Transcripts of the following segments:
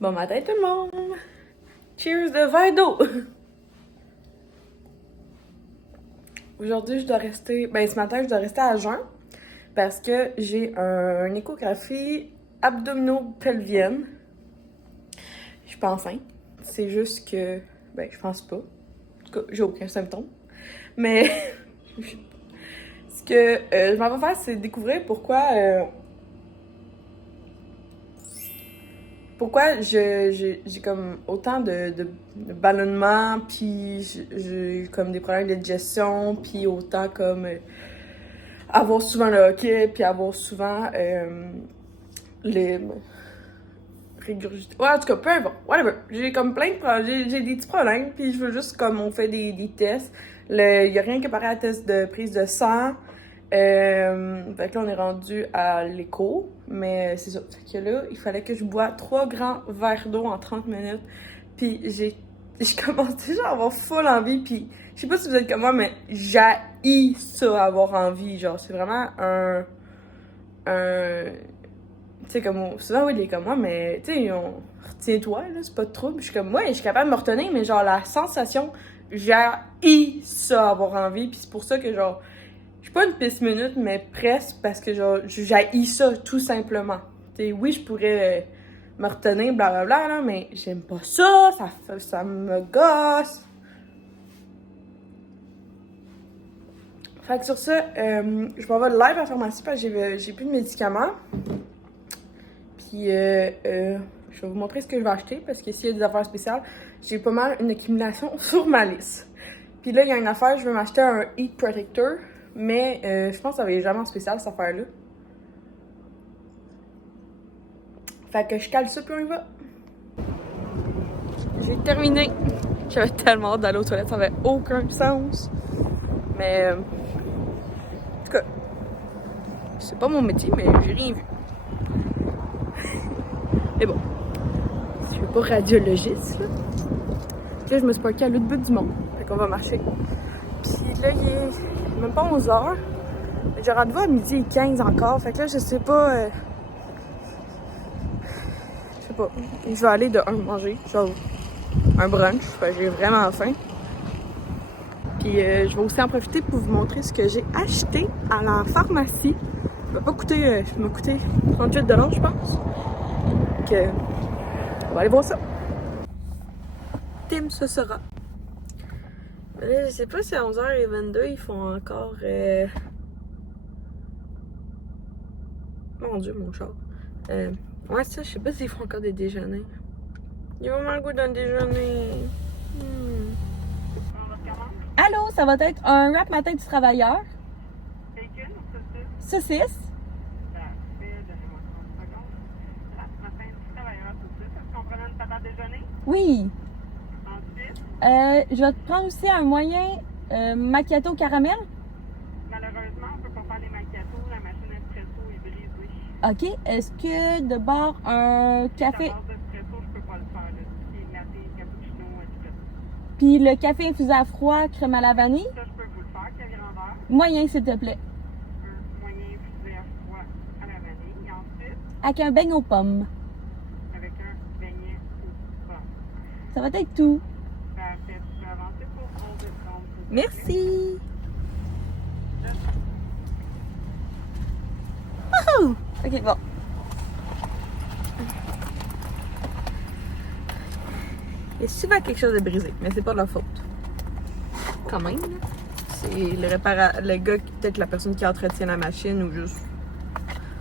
Bon matin tout le monde! Cheers de verre d'eau! Aujourd'hui, je dois rester... ce matin, je dois rester à jeun parce que j'ai une échographie abdominopelvienne. Je suis pas enceinte. C'est juste que... je pense pas. En tout cas, j'ai aucun symptôme. Mais... ce que je m'en vais faire, c'est découvrir pourquoi j'ai comme autant de ballonnements, puis j'ai comme des problèmes de digestion, puis autant comme avoir souvent le hoquet, puis avoir souvent les régurgitations. Ouais, en tout cas, peu importe, whatever. J'ai comme plein de problèmes, j'ai des petits problèmes, puis je veux juste comme on fait des tests. Il y a rien qui paraît à test de prise de sang. Fait que là, on est rendu à l'écho, mais c'est ça. Fait que là, il fallait que je bois 3 grands verres d'eau en 30 minutes. Puis je commence déjà à avoir full envie. Puis je sais pas si vous êtes comme moi, mais j'haïs ça, avoir envie. Genre, c'est vraiment un tu sais, comme souvent, oui, il est comme moi, mais tu sais, retiens-toi, là, c'est pas de trouble. Je suis comme, ouais, je suis capable de me retenir, mais genre, la sensation, j'haïs ça, avoir envie. Puis c'est pour ça que genre, je suis pas une pisse minute, mais presque parce que genre, j'haïs ça tout simplement. T'sais, oui, je pourrais me retenir, blablabla, là, mais j'aime pas ça, ça me gosse. Fait que sur ça, je m'en vais live à la pharmacie parce que j'ai plus de médicaments. Puis je vais vous montrer ce que je vais acheter parce que s'il y a des affaires spéciales, j'ai pas mal une accumulation sur ma liste. Puis là, il y a une affaire, je veux m'acheter un Heat Protector. Mais je pense que ça va être jamais en spécial, cette affaire-là. Fait que je cale ça, puis on y va. J'ai terminé. J'avais tellement hâte d'aller aux toilettes, ça avait aucun sens. Mais, en tout cas, c'est pas mon métier, mais j'ai rien vu. Mais bon, je suis pas radiologiste, là. Puis là, je me suis parquée à l'autre bout du monde. Fait qu'on va marcher. Puis là, il est même pas 11h. J'ai rendez-vous à 12h15 encore. Fait que là, je sais pas... Je vais aller de manger, genre un brunch, j'ai vraiment faim. Puis je vais aussi en profiter pour vous montrer ce que j'ai acheté à la pharmacie. Ça m'a pas coûté, ça m'a coûté 38$, je pense. Donc, on va aller voir ça. Tim, ce sera. Là, je sais pas si à 11h22, ils font encore... Mon Dieu, mon char. Ouais, ça, je sais pas s'ils font encore des déjeuners. Il y a vraiment le goût d'un déjeuner. Allô, ça va être un wrap matin du travailleur. Bacon ou saucisse? Saucisse. Parfait, donnez-moi 30 secondes. Wrap matin du travailleur, saucisse. Est-ce qu'on prenait une patate déjeuner? Oui. Ensuite? Je vais te prendre aussi un moyen macchiato caramel. Malheureusement, on peut pas faire les macchiatos. La machine espresso est brisée. OK. Est-ce que de bord un café... La base d'espresso, je peux pas le faire. Là. Tout ce qui est latte, cappuccino, espresso. Puis le café infusé à froid, crème à la vanille? Ça, je peux vous le faire. Quel grandeur? Moyen, s'il te plaît. Un moyen infusé à froid à la vanille. Et ensuite, Avec un beigne aux pommes. avec un beignet aux pommes. Ça va être tout. Parfait. Tu peux avancer pour 11h30. Merci. Wouhou! OK, bon. Il y a souvent quelque chose de brisé, mais c'est pas de leur faute. Quand même, là. C'est le gars, peut-être la personne qui entretient la machine ou juste...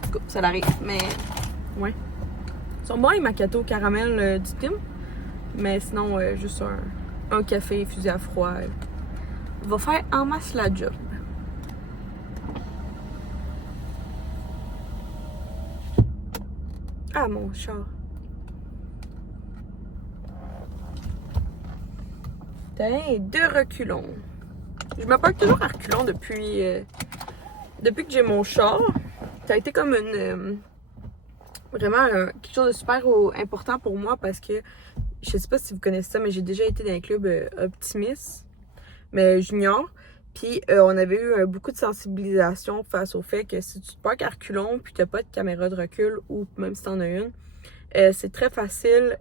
En tout cas, ça l'arrive, mais... Ouais. Ils sont bons les macchiatos caramel du Tim, mais sinon, juste un café infusé à froid va faire en masse la job. Ah, mon char. Tiens, 2 reculons. Je me parque toujours à reculons depuis que j'ai mon char. Ça a été comme vraiment quelque chose de super important pour moi parce que je sais pas si vous connaissez ça, mais j'ai déjà été dans un club Optimis, mais junior. Puis on avait eu beaucoup de sensibilisation face au fait que si tu te parques à reculons puis t'as pas de caméra de recul ou même si t'en as une, C'est très facile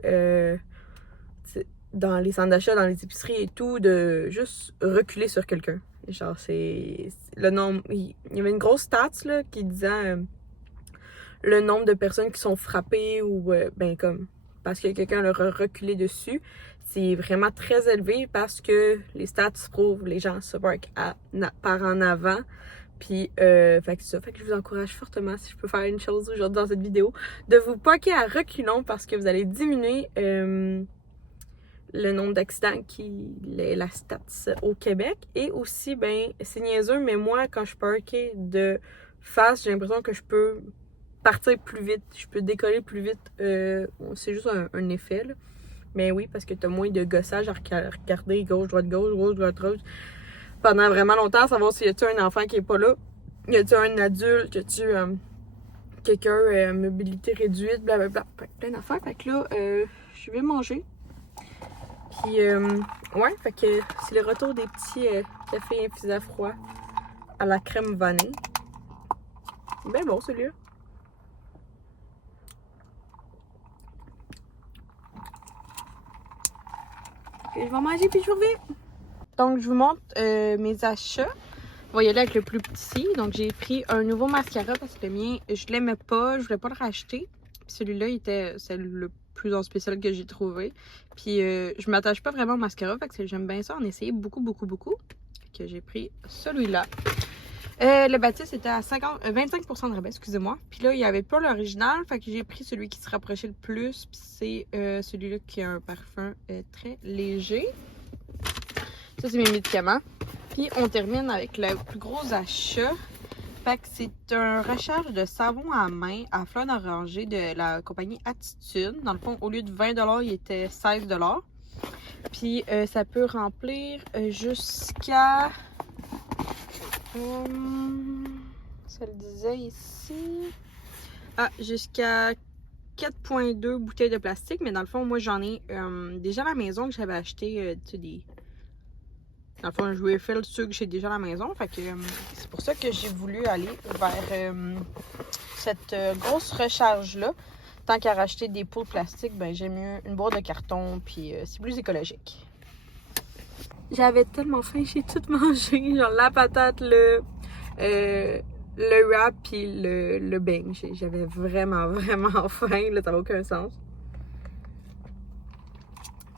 dans les centres d'achat, dans les épiceries et tout, de juste reculer sur quelqu'un. Genre, c'est le nombre. Il y avait une grosse stats là, qui disait le nombre de personnes qui sont frappées ou ben comme parce que quelqu'un leur a reculé dessus. C'est vraiment très élevé parce que les stats prouvent les gens se parquent par en avant. Puis, fait que c'est ça. Fait que je vous encourage fortement, si je peux faire une chose aujourd'hui dans cette vidéo, de vous parquer à reculons parce que vous allez diminuer le nombre d'accidents la stats au Québec. Et aussi, ben, c'est niaiseux, mais moi, quand je parque de face, j'ai l'impression que je peux partir plus vite, je peux décoller plus vite. C'est juste un effet, là. Mais oui, parce que t'as moins de gossage à regarder gauche, droite, droite. Pendant vraiment longtemps, savoir s'il y a-tu un enfant qui est pas là, y a-tu un adulte, y a-tu quelqu'un mobilité réduite, blablabla. Plein d'affaires. Fait que là, je vais manger. Puis, ouais, fait que c'est le retour des petits cafés infusés à froid à la crème vanille. Ben bon, celui-là. Je vais manger puis je reviens. Donc, je vous montre mes achats. On va y aller avec le plus petit. Donc, j'ai pris un nouveau mascara parce que le mien, je l'aimais pas. Je voulais pas le racheter. Puis celui-là, c'est le plus en spécial que j'ai trouvé. Puis, je m'attache pas vraiment au mascara. Fait que j'aime bien ça. On a essayé beaucoup. Fait que j'ai pris celui-là. Le Baptiste était à 25% de rabais, excusez-moi. Puis là, il n'y avait pas l'original. Fait que j'ai pris celui qui se rapprochait le plus. Puis c'est celui-là qui a un parfum très léger. Ça, c'est mes médicaments. Puis on termine avec le plus gros achat. Fait que c'est un recharge de savon à main à fleurs d'oranger de la compagnie Attitude. Dans le fond, au lieu de 20$, il était 16$. Puis ça peut remplir jusqu'à... ça le disait ici. Ah, jusqu'à 4,2 bouteilles de plastique. Mais dans le fond, moi, j'en ai déjà à la maison que j'avais acheté, tu sais, des... Dans le fond, je refill ceux que j'ai déjà à la maison. Fait que c'est pour ça que j'ai voulu aller vers cette grosse recharge-là. Tant qu'à racheter des pots de plastique, ben j'aime mieux une boîte de carton, puis c'est plus écologique. J'avais tellement faim, j'ai tout mangé. Genre la patate, le wrap, puis le beigne. J'avais vraiment faim, là, ça n'a aucun sens.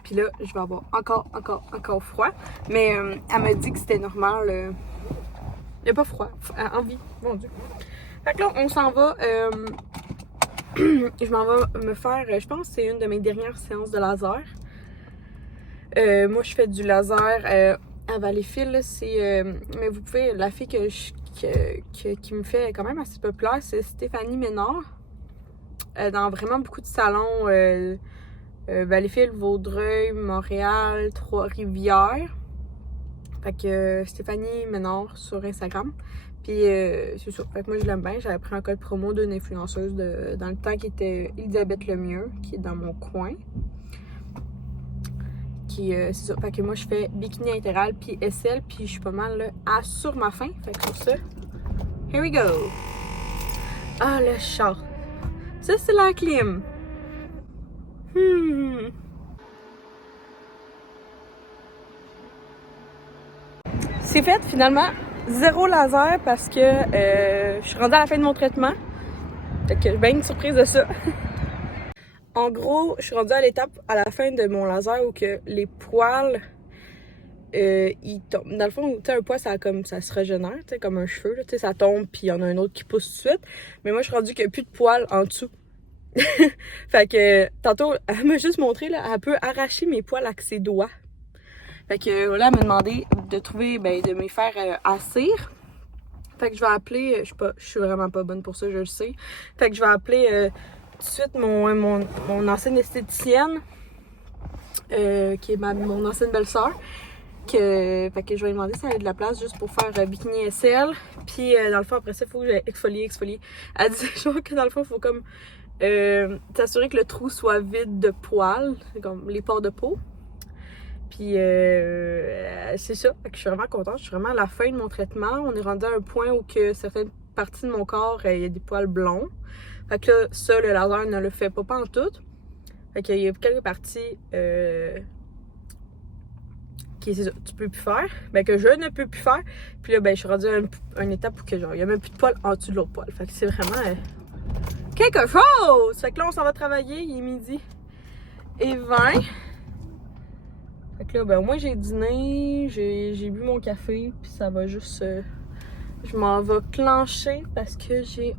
Puis là, je vais avoir encore froid. Mais elle m'a dit que c'était normal. Il n'y a pas froid. Envie, mon Dieu. Fait que là, on s'en va. Je m'en vais me faire, je pense que c'est une de mes dernières séances de laser. Moi, je fais du laser à Valleyfield. C'est, mais vous pouvez, la fille qui me fait quand même assez populaire, c'est Stéphanie Ménard. Dans vraiment beaucoup de salons. Valleyfield, Vaudreuil, Montréal, Trois-Rivières. Fait que Stéphanie Ménard sur Instagram. Puis c'est ça. Fait que moi je l'aime bien. J'avais pris un code promo d'une influenceuse dans le temps qui était Elisabeth Lemieux, qui est dans mon coin. C'est ça. Fait que moi je fais bikini intégral puis SL. Puis je suis pas mal là, sur ma faim. Fait que sur ça, here we go! Ah, le chat! Ça c'est la clim! C'est fait finalement, 0 laser parce que je suis rendue à la fin de mon traitement. Fait que j'ai bien une surprise de ça. En gros, je suis rendue à l'étape à la fin de mon laser où que les poils ils tombent. Dans le fond, tu sais, un poil ça se régénère, tu sais, comme un cheveu, tu sais, ça tombe puis il y en a un autre qui pousse tout de suite. Mais moi je suis rendue qu'il n'y a plus de poils en dessous. Fait que tantôt, elle m'a juste montré, là, elle peut arracher mes poils avec ses doigts. Fait que là, elle m'a demandé de trouver, de me faire à cire. Fait que je vais appeler, je suis vraiment pas bonne pour ça, je le sais. Fait que je vais appeler tout de suite mon ancienne esthéticienne, qui est mon ancienne belle-sœur. Fait que je vais lui demander si elle a de la place juste pour faire bikini SL. Puis dans le fond, après ça, il faut que j'aille exfolier. Elle dit genre que dans le fond, il faut comme t'assurer que le trou soit vide de poils, comme les pores de peau. Puis c'est ça, fait que je suis vraiment contente, je suis vraiment à la fin de mon traitement. On est rendu à un point où que certaines parties de mon corps, il y a des poils blonds. Fait que là, ça, le laser ne le fait pas en tout. Fait qu'il y a quelques parties qui, c'est ça, tu peux plus faire, ben que je ne peux plus faire. Puis là, ben, je suis rendue à une étape où que, genre, il y a même plus de poils en dessous de l'autre poil. Fait que c'est vraiment quelque chose! Fait que là, on s'en va travailler, il est 12h20. Fait que là, ben, moi, j'ai dîné, j'ai bu mon café, puis ça va juste... je m'en vais clencher parce que j'ai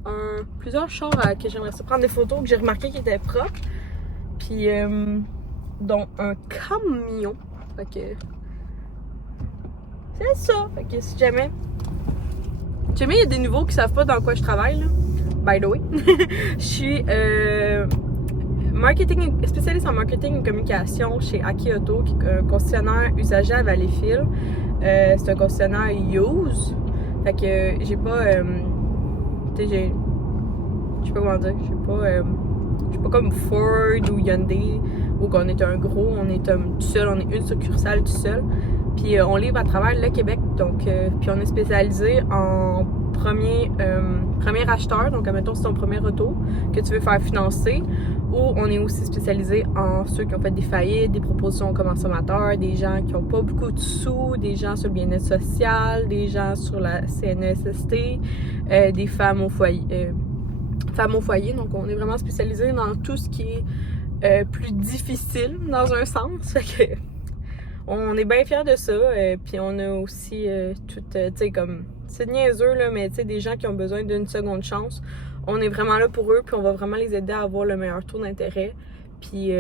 plusieurs chars que j'aimerais prendre des photos que j'ai remarqué qui étaient propres. Puis, dont un camion. Fait que... c'est ça! Fait que si jamais... il y a des nouveaux qui savent pas dans quoi je travaille, là. By the way. Je suis spécialiste en marketing et communication chez Aki Auto, qui est un concessionnaire usager à Valleyfield. C'est un concessionnaire use. Fait que j'ai pas. Tu sais, je sais pas comment dire. Je suis pas comme Ford ou Hyundai, où on est un gros, on est tout seul, on est une succursale tout seul. Puis on livre à travers le Québec. Donc, puis on est spécialisé en premier acheteur. Donc, admettons, c'est ton premier auto que tu veux faire financer. Ou on est aussi spécialisé en ceux qui ont fait des faillites, des propositions aux consommateurs, des gens qui n'ont pas beaucoup de sous, des gens sur le bien-être social, des gens sur la CNESST, des femmes au foyer. Donc, on est vraiment spécialisé dans tout ce qui est plus difficile dans un sens. Fait que on est bien fiers de ça. Puis on a aussi tout, tu sais, comme, c'est niaiseux, là, mais tu sais, des gens qui ont besoin d'une seconde chance. On est vraiment là pour eux, puis on va vraiment les aider à avoir le meilleur taux d'intérêt. Puis,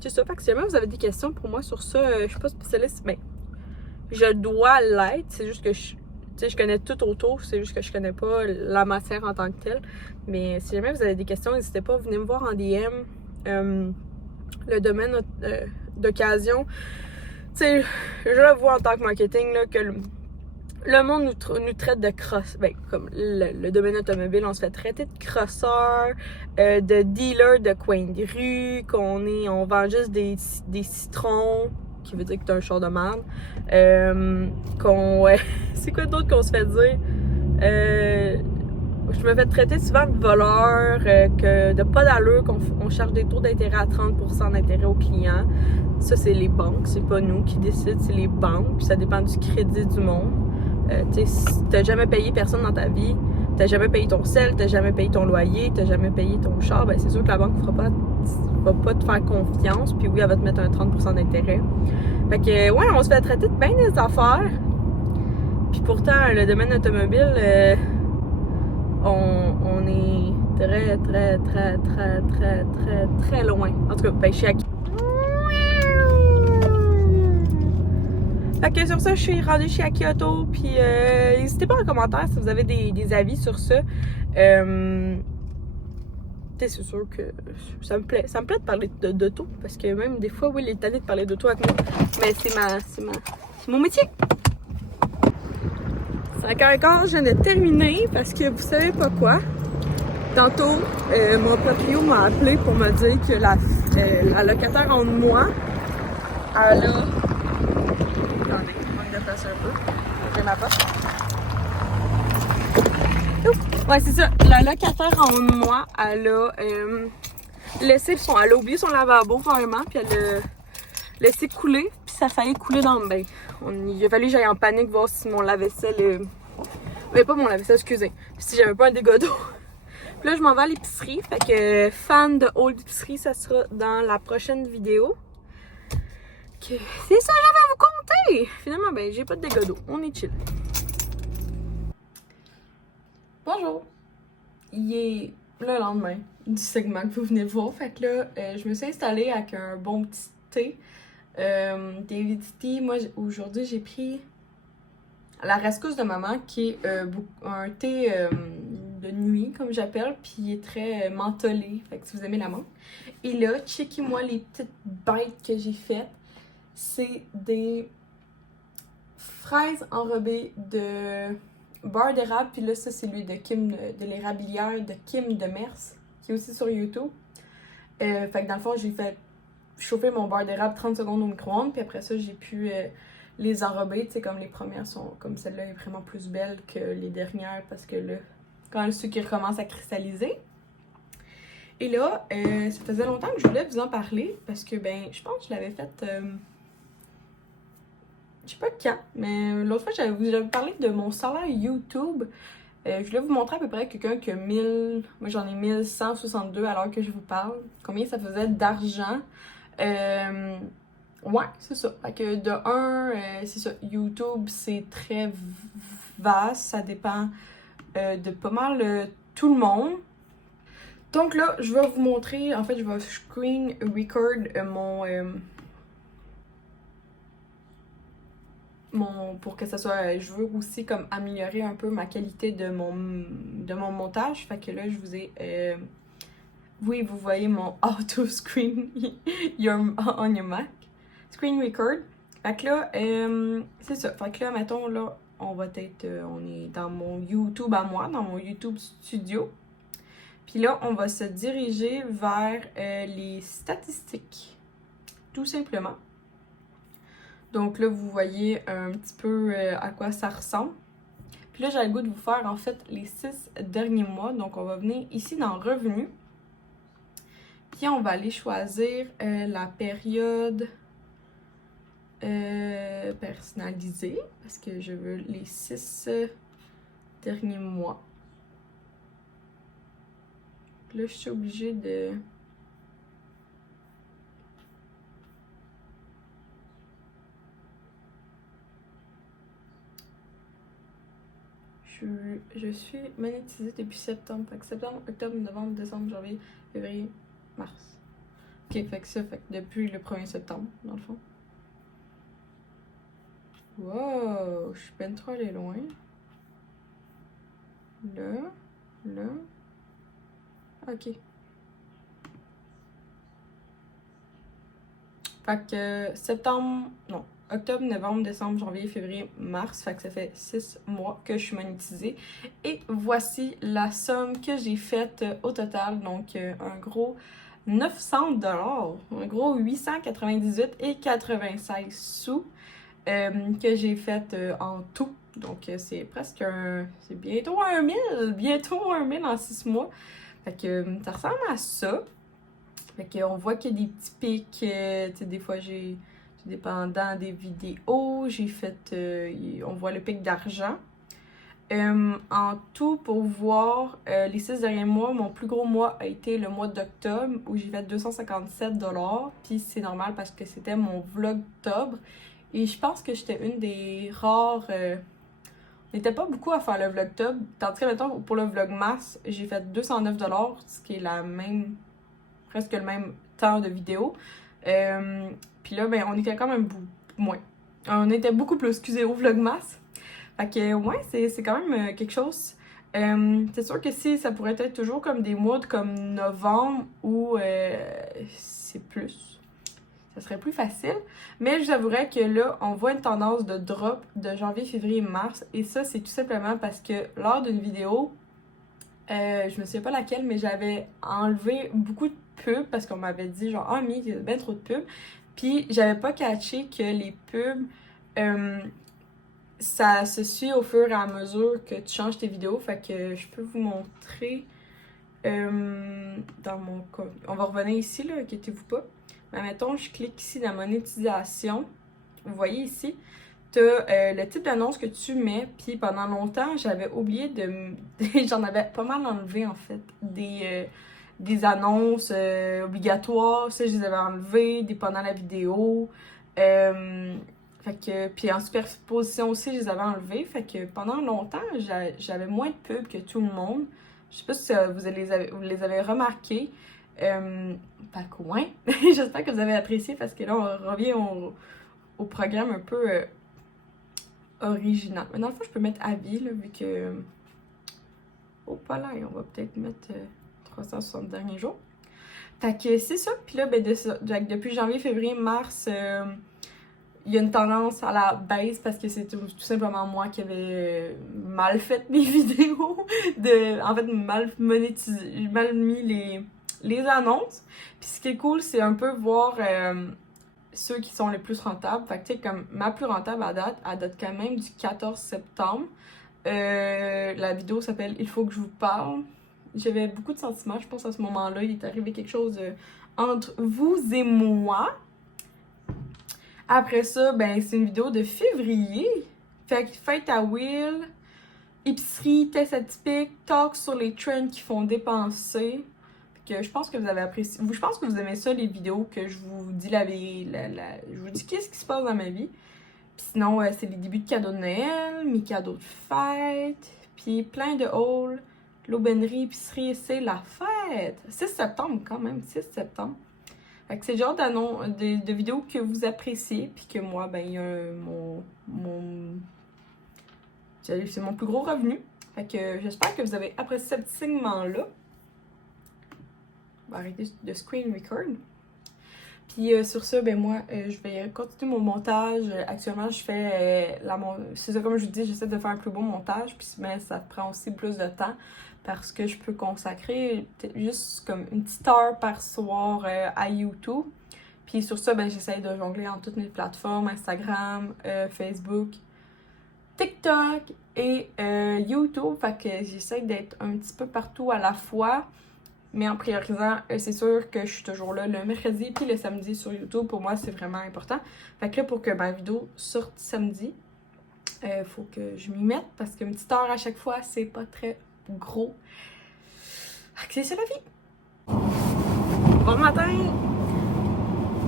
c'est ça. Fait que si jamais vous avez des questions pour moi sur ça, je suis pas spécialiste, mais je dois l'être. C'est juste que je connais tout autour, c'est juste que je connais pas la matière en tant que telle. Mais si jamais vous avez des questions, n'hésitez pas, venez me voir en DM. Le domaine d'occasion, tu sais, je le vois en tant que marketing, là, que le monde nous traite de cross. Ben, comme le domaine automobile, on se fait traiter de crosseurs, de dealers de coin de rue, on vend juste des citrons, qui veut dire que t'as un char de merde. C'est quoi d'autre qu'on se fait dire? Je me fais traiter souvent de voleur, de pas d'allure, qu'on charge des taux d'intérêt à 30% d'intérêt aux clients. Ça, c'est les banques, c'est pas nous qui décident, c'est les banques, puis ça dépend du crédit du monde. Tu sais, si t'as jamais payé personne dans ta vie, t'as jamais payé ton sel, t'as jamais payé ton loyer, t'as jamais payé ton char, ben c'est sûr que la banque va pas te faire confiance, puis oui, elle va te mettre un 30% d'intérêt. Fait que, ouais, on se fait traiter de bien des affaires. Puis pourtant, le domaine automobile, on est très, très, très, très, très, très, très loin. En tout cas, ben, je suis acquis. Fait que sur ça, je suis rendue chez Aki Auto, puis n'hésitez pas en commentaire si vous avez des avis sur ça. C'est sûr que ça me plaît de parler d'auto, parce que même des fois, oui, il est tanné de parler d'auto avec moi, mais c'est mon métier. 5h15, je viens de terminer, parce que vous savez pas quoi. Tantôt, mon proprio m'a appelé pour me dire que la locataire en moi, elle a... Attendez, on va déplacer un peu. J'ai ma poche. Ouais, c'est ça. La locataire en moi, elle a elle a oublié son lavabo carrément, puis elle a laissé couler, puis ça fallait couler dans le bain. Il a fallu que j'aille en panique voir si mon lave-vaisselle... Mais pas mon lave-vaisselle, excusez. Si j'avais pas un dégât d'eau. Puis là, je m'en vais à l'épicerie. Fait que fan de haut d'épicerie, ça sera dans la prochaine vidéo. C'est ça, j'avais à vous compter! Finalement, ben, j'ai pas de dégâts d'eau. On est chill. Bonjour! Il est le lendemain du segment que vous venez de voir. Fait que là, je me suis installée avec un bon petit thé. David Tea. Moi, aujourd'hui, j'ai pris la rescousse de maman, qui est un thé de nuit, comme j'appelle, puis il est très mentholé. Fait que si vous aimez la menthe. Et là, checkez-moi les petites bêtes que j'ai faites. C'est des fraises enrobées de beurre d'érable, puis là, ça, c'est lui de Kim, de l'érablière de Kim Demers, qui est aussi sur YouTube. Fait que dans le fond, j'ai fait chauffer mon beurre d'érable 30 secondes au micro-ondes, puis après ça, j'ai pu les enrober. Tu sais, comme les premières sont, comme celle-là est vraiment plus belle que les dernières, parce que là, quand le sucre commence à cristalliser. Et là, ça faisait longtemps que je voulais vous en parler parce que, ben, je pense que je l'avais fait, je sais pas quand, mais l'autre fois, j'avais parlé de mon salaire YouTube. Je voulais vous montrer à peu près quelqu'un qui a 1000, moi j'en ai 1162 à l'heure que je vous parle, combien ça faisait d'argent. Ouais, c'est ça. Fait que de un, c'est ça, YouTube, c'est très vaste, ça dépend de pas mal tout le monde. Donc là, je vais vous montrer, en fait, je vais screen record pour que ça soit, je veux aussi comme améliorer un peu ma qualité de mon montage. Fait que là, je vous ai, oui, vous voyez mon auto screen on your Mac. Screen record. Fait que là, c'est ça. Fait que là, mettons, là, on est dans mon YouTube à moi, dans mon YouTube Studio. Puis là, on va se diriger vers les statistiques, tout simplement. Donc là, vous voyez un petit peu à quoi ça ressemble. Puis là, j'ai le goût de vous faire en fait les 6 derniers mois. Donc on va venir ici dans Revenus. Puis on va aller choisir la période personnalisée parce que je veux les 6 derniers mois. Puis là, je suis obligée de... Je suis monétisée depuis septembre. Fait que septembre, octobre, novembre, décembre, janvier, février, mars. Ok, fait que ça, fait que depuis le 1er septembre, dans le fond. Wow, je suis peine trop allée loin. Là. Ok. Fait que septembre, non, octobre, novembre, décembre, janvier, février, mars. Fait que ça fait 6 mois que je suis monétisée. Et voici la somme que j'ai faite au total. Donc, un gros 900 $, un gros 898,96 sous que j'ai fait en tout. Donc, c'est presque c'est bientôt 1000 en 6 mois. Fait que ça ressemble à ça. Fait qu'on voit qu'il y a des petits pics, tu sais, des fois dépendant des vidéos, j'ai fait, on voit le pic d'argent. En tout, pour voir les 6 derniers mois, mon plus gros mois a été le mois d'octobre où j'ai fait 257 $. Puis c'est normal parce que c'était mon vlogtobre. Et je pense que j'étais une des rares... on n'était pas beaucoup à faire le vlogtobre. Tandis que maintenant, pour le vlogmas, j'ai fait 209 $, ce qui est presque le même temps de vidéo. Puis là, ben, on était quand même moins. On était beaucoup plus, excusez, au vlogmas. Fait que, ouais, c'est quand même quelque chose. C'est sûr que si ça pourrait être toujours comme des mois comme novembre où c'est plus, ça serait plus facile. Mais je vous avouerais que là, on voit une tendance de drop de janvier, février, mars. Et ça, c'est tout simplement parce que lors d'une vidéo, je me souviens pas laquelle, mais j'avais enlevé beaucoup de pubs parce qu'on m'avait dit genre, ah, mais il y a bien trop de pubs. Puis j'avais pas catché que les pubs, ça se suit au fur et à mesure que tu changes tes vidéos. Fait que je peux vous montrer dans mon... On va revenir ici, là, inquiétez-vous pas. Mais mettons, je clique ici dans monétisation. Vous voyez ici, tu as le type d'annonce que tu mets. Puis pendant longtemps, j'avais oublié j'en avais pas mal enlevé, en fait, des annonces obligatoires. Ça, je les avais enlevées pendant la vidéo. Fait que, puis en superposition aussi, je les avais enlevées. Fait que pendant longtemps, j'avais moins de pubs que tout le monde. Je sais pas si vous les avez remarqués. Pas coin. J'espère que vous avez apprécié parce que là, on revient au programme un peu original. Mais dans le fond, je peux mettre avis, là, vu que... Oh, pas là, on va peut-être mettre 360 derniers jours. Fait que c'est ça. Puis là, ben, depuis janvier, février, mars... il y a une tendance à la baisse parce que c'est tout simplement moi qui avais mal fait mes vidéos, en fait mal monétisé, mal mis les annonces. Puis ce qui est cool, c'est un peu voir ceux qui sont les plus rentables. Fait que tu sais, comme ma plus rentable à date, elle date quand même du 14 septembre. La vidéo s'appelle « Il faut que je vous parle ». j'avais beaucoup de sentiments, je pense, à ce moment-là. Il est arrivé quelque chose entre vous et moi. Après ça, ben, c'est une vidéo de février. Fait que fête à Will, épicerie, test atypique, talk sur les trends qui font dépenser. Fait que je pense que vous avez apprécié. Je pense que vous aimez ça, les vidéos que je vous dis je vous dis qu'est-ce qui se passe dans ma vie. Puis sinon, c'est les débuts de cadeaux de Noël, mes cadeaux de fête, puis plein de hauls, l'aubainerie, épicerie, c'est la fête! 6 septembre quand même, 6 septembre. Fait que c'est le genre de vidéos que vous appréciez, puis que moi, ben, il y a c'est mon plus gros revenu. Fait que j'espère que vous avez apprécié ce petit segment-là. On va arrêter de screen record. Puis sur ça, ben moi, je vais continuer mon montage. Actuellement, je fais c'est ça, comme je vous dis, j'essaie de faire un plus beau montage. Puis mais ça prend aussi plus de temps parce que je peux consacrer juste comme une petite heure par soir à YouTube. Puis sur ça, ben j'essaie de jongler en toutes mes plateformes, Instagram, Facebook, TikTok et YouTube. Fait que j'essaie d'être un petit peu partout à la fois. Mais en priorisant, c'est sûr que je suis toujours là le mercredi puis le samedi sur YouTube. Pour moi, c'est vraiment important. Fait que là, pour que ma vidéo sorte samedi, faut que je m'y mette parce qu'une petite heure à chaque fois, c'est pas très gros. Fait que c'est ça la vie. Bon matin!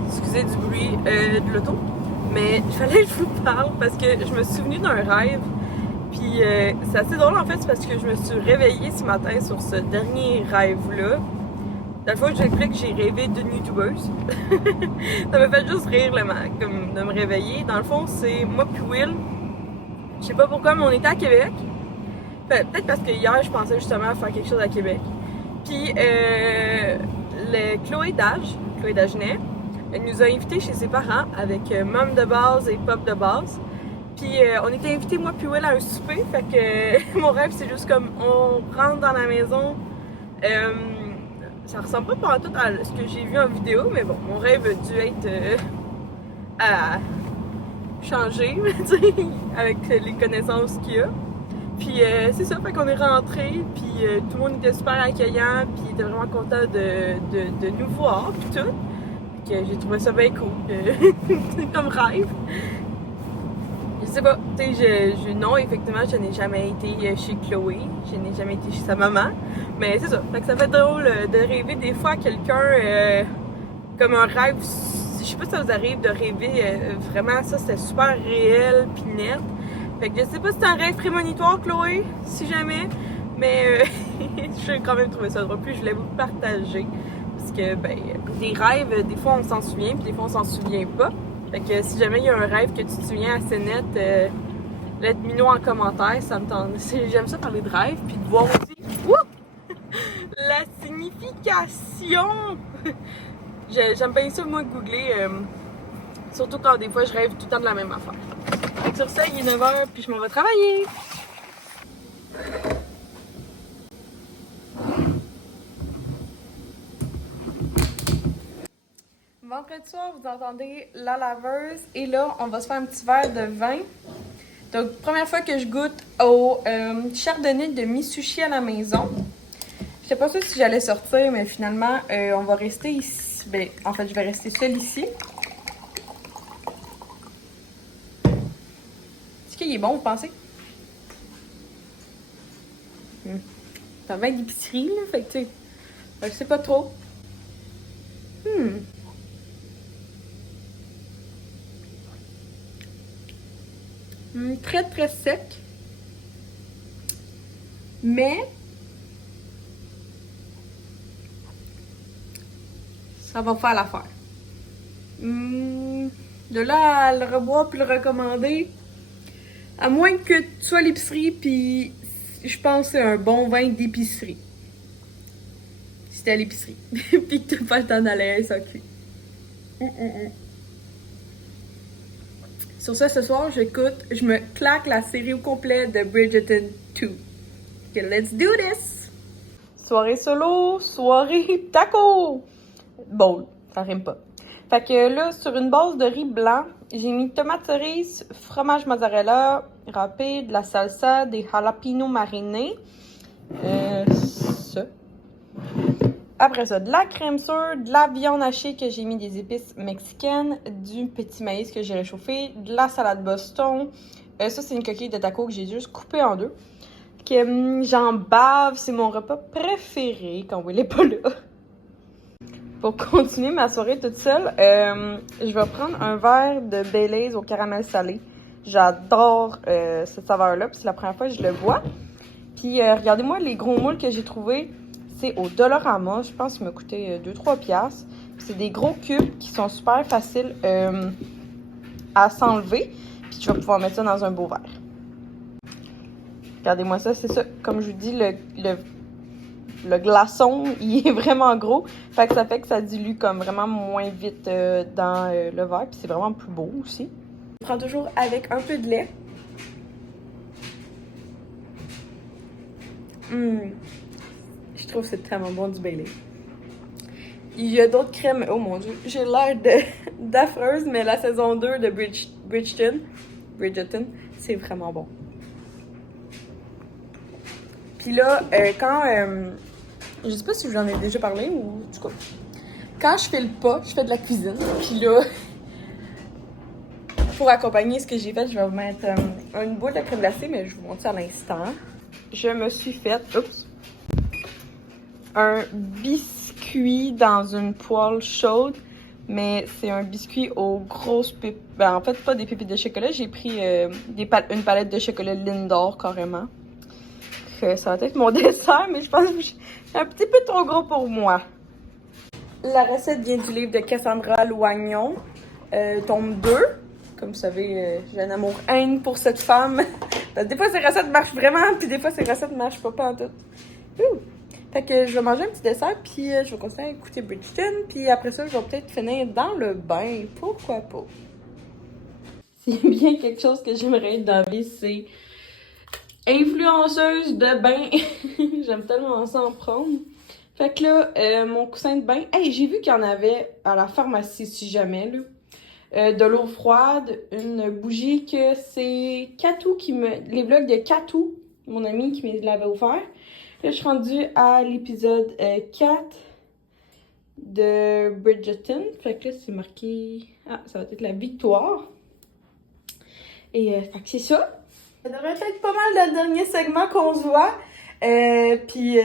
Excusez du bruit de l'auto, mais il fallait que je vous parle parce que je me suis souvenue d'un rêve. Puis c'est assez drôle en fait, c'est parce que je me suis réveillée ce matin sur ce dernier rêve-là. La fois que j'explique que j'ai rêvé d'une youtubeuse. Ça m'a fait juste rire comme de me réveiller. Dans le fond, c'est moi puis Will. Je sais pas pourquoi, mais on était à Québec. Peut-être parce que hier, je pensais justement faire quelque chose à Québec. Puis Chloé Dagenet, elle nous a invités chez ses parents avec Mom de base et Pop de base. Puis on était invités, moi puis Will, à un souper. Fait que mon rêve, c'est juste comme on rentre dans la maison. Ça ressemble pas tout à ce que j'ai vu en vidéo, mais bon, mon rêve a dû être à changer, avec les connaissances qu'il y a. Puis c'est ça, fait qu'on est rentrés, puis tout le monde était super accueillant, puis était vraiment content de nous voir, puis tout. Fait que j'ai trouvé ça bien cool, comme rêve. Je sais pas, tu sais, non, effectivement, je n'ai jamais été chez Chloé, je n'ai jamais été chez sa maman, mais c'est ça, fait que ça fait drôle de rêver des fois à quelqu'un comme un rêve, je sais pas si ça vous arrive de rêver vraiment, ça c'était super réel pis net, fait que je sais pas si c'est un rêve prémonitoire, Chloé, si jamais, mais j'ai quand même trouvé ça drôle, puis je voulais vous partager, parce que, ben, des rêves, des fois on s'en souvient, puis des fois on s'en souvient pas. Fait que si jamais il y a un rêve que tu te souviens assez net, laisse-moi en commentaire, ça me tente. J'aime ça parler de rêve, puis de voir aussi la signification. J'aime bien ça, moi, googler, surtout quand des fois je rêve tout le temps de la même affaire. Fait que sur ça, il est 9h, puis je m'en vais travailler. Vendredi soir, vous entendez la laveuse. Et là, on va se faire un petit verre de vin. Donc, première fois que je goûte au chardonnay de Mitsushi à la maison. Je sais pas sûre si j'allais sortir, mais finalement, on va rester ici. Ben, en fait, je vais rester seule ici. Est-ce qu'il est bon, vous pensez? C'est un vin d'épicerie, là. Fait que, tu sais, je sais pas trop. Très très sec, mais ça va faire l'affaire. De là à le reboire puis le recommander, à moins que tu sois à l'épicerie, puis je pense que c'est un bon vin d'épicerie. Si t'es à l'épicerie, puis que t'as pas le temps d'aller à SAQ. Sur ça, ce soir, je me claque la série au complet de Bridgerton 2. Okay, let's do this! Soirée solo, soirée taco! Bowl, ça rime pas. Fait que là, sur une base de riz blanc, j'ai mis tomate cerise, fromage mozzarella râpé, de la salsa, des jalapenos marinés. Ça. Après ça, de la crème sure, de la viande hachée que j'ai mis des épices mexicaines, du petit maïs que j'ai réchauffé, de la salade Boston. Ça, c'est une coquille de taco que j'ai juste coupée en deux. Que j'en bave, c'est mon repas préféré quand Will est pas là. Pour continuer ma soirée toute seule, je vais prendre un verre de Baileys au caramel salé. J'adore cette saveur-là, puis c'est la première fois que je le vois. Puis regardez-moi les gros moules que j'ai trouvés. C'est au Dollarama, je pense qu'il m'a coûté 2-3 piastres. C'est des gros cubes qui sont super faciles à s'enlever. Puis tu vas pouvoir mettre ça dans un beau verre. Regardez-moi ça, c'est ça. Comme je vous dis, le glaçon, il est vraiment gros. Fait que ça dilue comme vraiment moins vite dans le verre. Puis c'est vraiment plus beau aussi. Je prends toujours avec un peu de lait. Je trouve que c'est tellement bon du Baileys. Il y a d'autres crèmes. Oh mon dieu, j'ai l'air d'affreuse, mais la saison 2 de Bridgerton, c'est vraiment bon. Puis là, je sais pas si j'en ai déjà parlé ou en tout cas, quand je fais le pas, je fais de la cuisine. Puis là, pour accompagner ce que j'ai fait, je vais vous mettre une boule de crème glacée, mais je vous montre ça à l'instant. Je me suis fait, un biscuit dans une poêle chaude, mais c'est un biscuit aux grosses pépites. Ben, en fait, pas des pépites de chocolat. J'ai pris une palette de chocolat Lindor carrément. Ça va être mon dessert, mais je pense que c'est un petit peu trop gros pour moi. La recette vient du livre de Cassandra Loignon, tome 2. Comme vous savez, j'ai un amour-haine pour cette femme. Des fois, ces recettes marchent vraiment, puis des fois, ces recettes marchent pas en tout. Fait que je vais manger un petit dessert, puis je vais continuer à écouter Bridgerton, puis après ça, je vais peut-être finir dans le bain. Pourquoi pas? S'il y a bien quelque chose que j'aimerais être dans la vie, c'est influenceuse de bain. J'aime tellement ça en prendre. Fait que là, mon coussin de bain, hey, j'ai vu qu'il y en avait à la pharmacie, si jamais, là. De l'eau froide, une bougie que c'est Katou les vlogs de Katou, mon ami qui me l'avait offert. Là, je suis rendue à l'épisode 4 de Bridgerton. Fait que là, c'est marqué... Ah, ça va être la victoire. Et fait que c'est ça. Ça devrait être pas mal le dernier segment qu'on se voit. Puis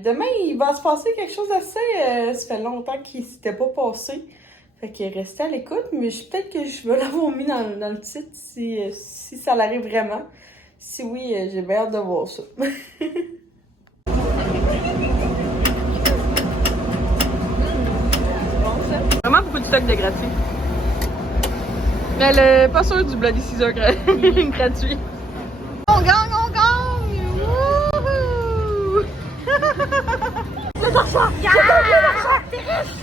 demain, il va se passer quelque chose d'assez... ça fait longtemps qu'il s'était pas passé. Fait que restez à l'écoute, mais peut-être que je vais l'avoir mis dans le titre si ça l'arrive vraiment. Si oui, j'ai bien hâte de voir ça. Vraiment beaucoup de stock de gratuit. Mais elle est pas sûre du Bloody Caesar gratuit. On gagne, on gagne! Wouhou! C'est l'argent! C'est l'argent! T'es riche!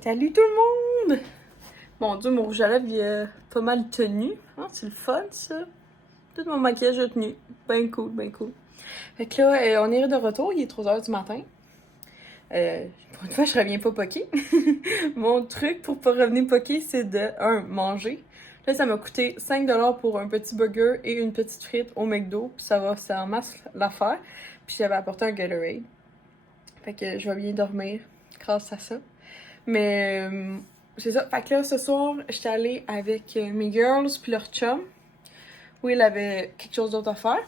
Salut tout le monde! Mon dieu, mon rouge à lèvres il est pas mal tenu. Hein, c'est le fun ça. Tout mon maquillage est tenu. Ben cool, ben cool. Fait que là, on est de retour, il est 3h du matin. Pour une fois, je reviens pas poquer. Mon truc pour pas revenir poquer, c'est de, manger. Là, ça m'a coûté 5$ pour un petit burger et une petite frite au McDo. Puis ça en masse l'affaire. Puis j'avais apporté un Gatorade. Fait que je vais bien dormir grâce à ça. Mais c'est ça. Fait que là, ce soir, j'étais allée avec mes girls puis leur chum. Où il avait quelque chose d'autre à faire.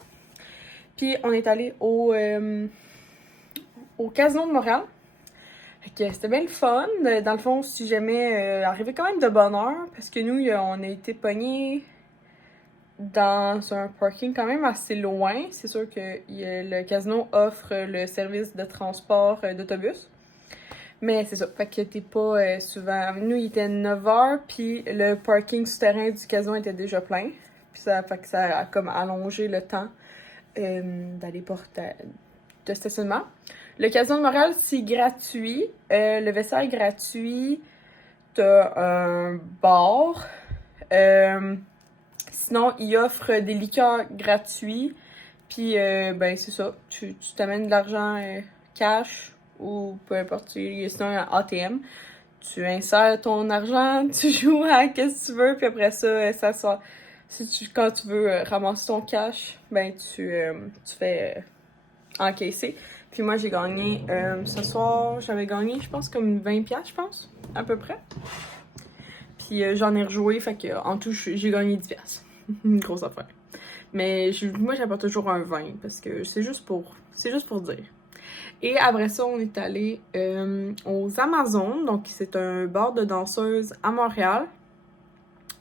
Puis on est allé au Casino de Montréal. Fait que c'était bien le fun. Dans le fond, si jamais arrivé quand même de bonne heure, parce que nous, on a été pognés dans un parking quand même assez loin. C'est sûr que le casino offre le service de transport d'autobus. Mais c'est ça, fait que t'es pas souvent... Nous, il était 9h, puis le parking souterrain du casino était déjà plein. Puis ça fait que ça a comme allongé le temps d'aller de stationnement. Le Casino de Montréal, c'est gratuit. Le vaisselle est gratuit. T'as un bar. Sinon, il offre des liqueurs gratuits. Puis, ben, c'est ça. Tu t'amènes de l'argent cash ou peu importe, sinon un ATM. Tu insères ton argent, tu joues à qu'est-ce que tu veux, puis après ça sort. Quand tu veux ramasser ton cash, ben tu fais encaisser. Puis moi, j'ai gagné, ce soir, j'avais gagné, je pense, comme 20$, je pense, à peu près. Puis j'en ai rejoué, fait que en tout, j'ai gagné 10$. Une grosse affaire. Mais moi, j'apporte toujours un 20, parce que c'est juste pour dire. Et après ça, on est allé aux Amazones. Donc, c'est un bar de danseuses à Montréal.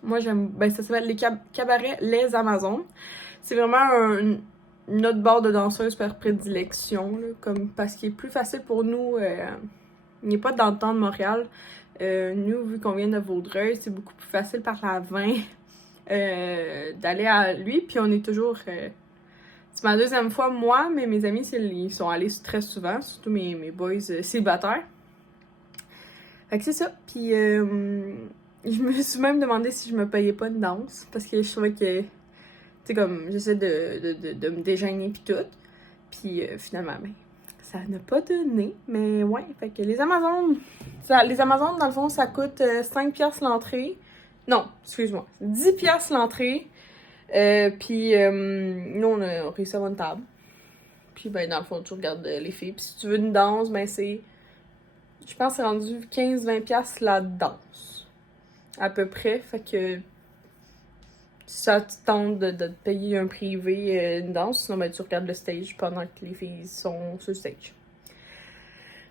Moi, ça s'appelle les cabarets Les Amazones. C'est vraiment une autre bar de danseuses par prédilection, là, parce qu'il est plus facile pour nous. Il n'est pas dans le temps de Montréal. Nous, vu qu'on vient de Vaudreuil, c'est beaucoup plus facile par la 20 d'aller à lui. Puis on est toujours... c'est ma deuxième fois, moi, mais mes amis, ils sont allés très souvent, surtout mes boys célibataires. Fait que c'est ça. Puis je me suis même demandé si je me payais pas une danse, parce que je trouvais que, tu sais, comme, j'essaie de me dégainer pis tout. Puis finalement, ben, ça n'a pas donné, mais ouais. Fait que les Amazones, dans le fond, ça coûte 5$ l'entrée. Non, excuse-moi, 10$ l'entrée. Puis nous, on a réussi à avoir une table. Puis ben, dans le fond, tu regardes les filles. Puis si tu veux une danse, ben c'est... Je pense que c'est rendu 15-20$ la danse. À peu près. Fait que... Si ça te tente de te payer un privé, une danse, sinon ben, tu regardes le stage pendant que les filles sont sur le stage.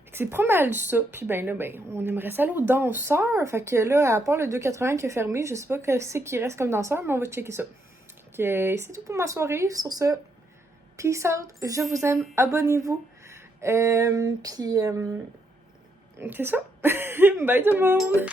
Fait que c'est pas mal ça. Puis ben là, ben, on aimerait ça aller aux danseurs. Fait que là, à part le 2,80 qui est fermé, je sais pas que c'est qui reste comme danseur, mais on va checker ça. C'est tout pour ma soirée. Sur ce, peace out. Je vous aime. Abonnez-vous. Puis, c'est ça. Bye tout le monde.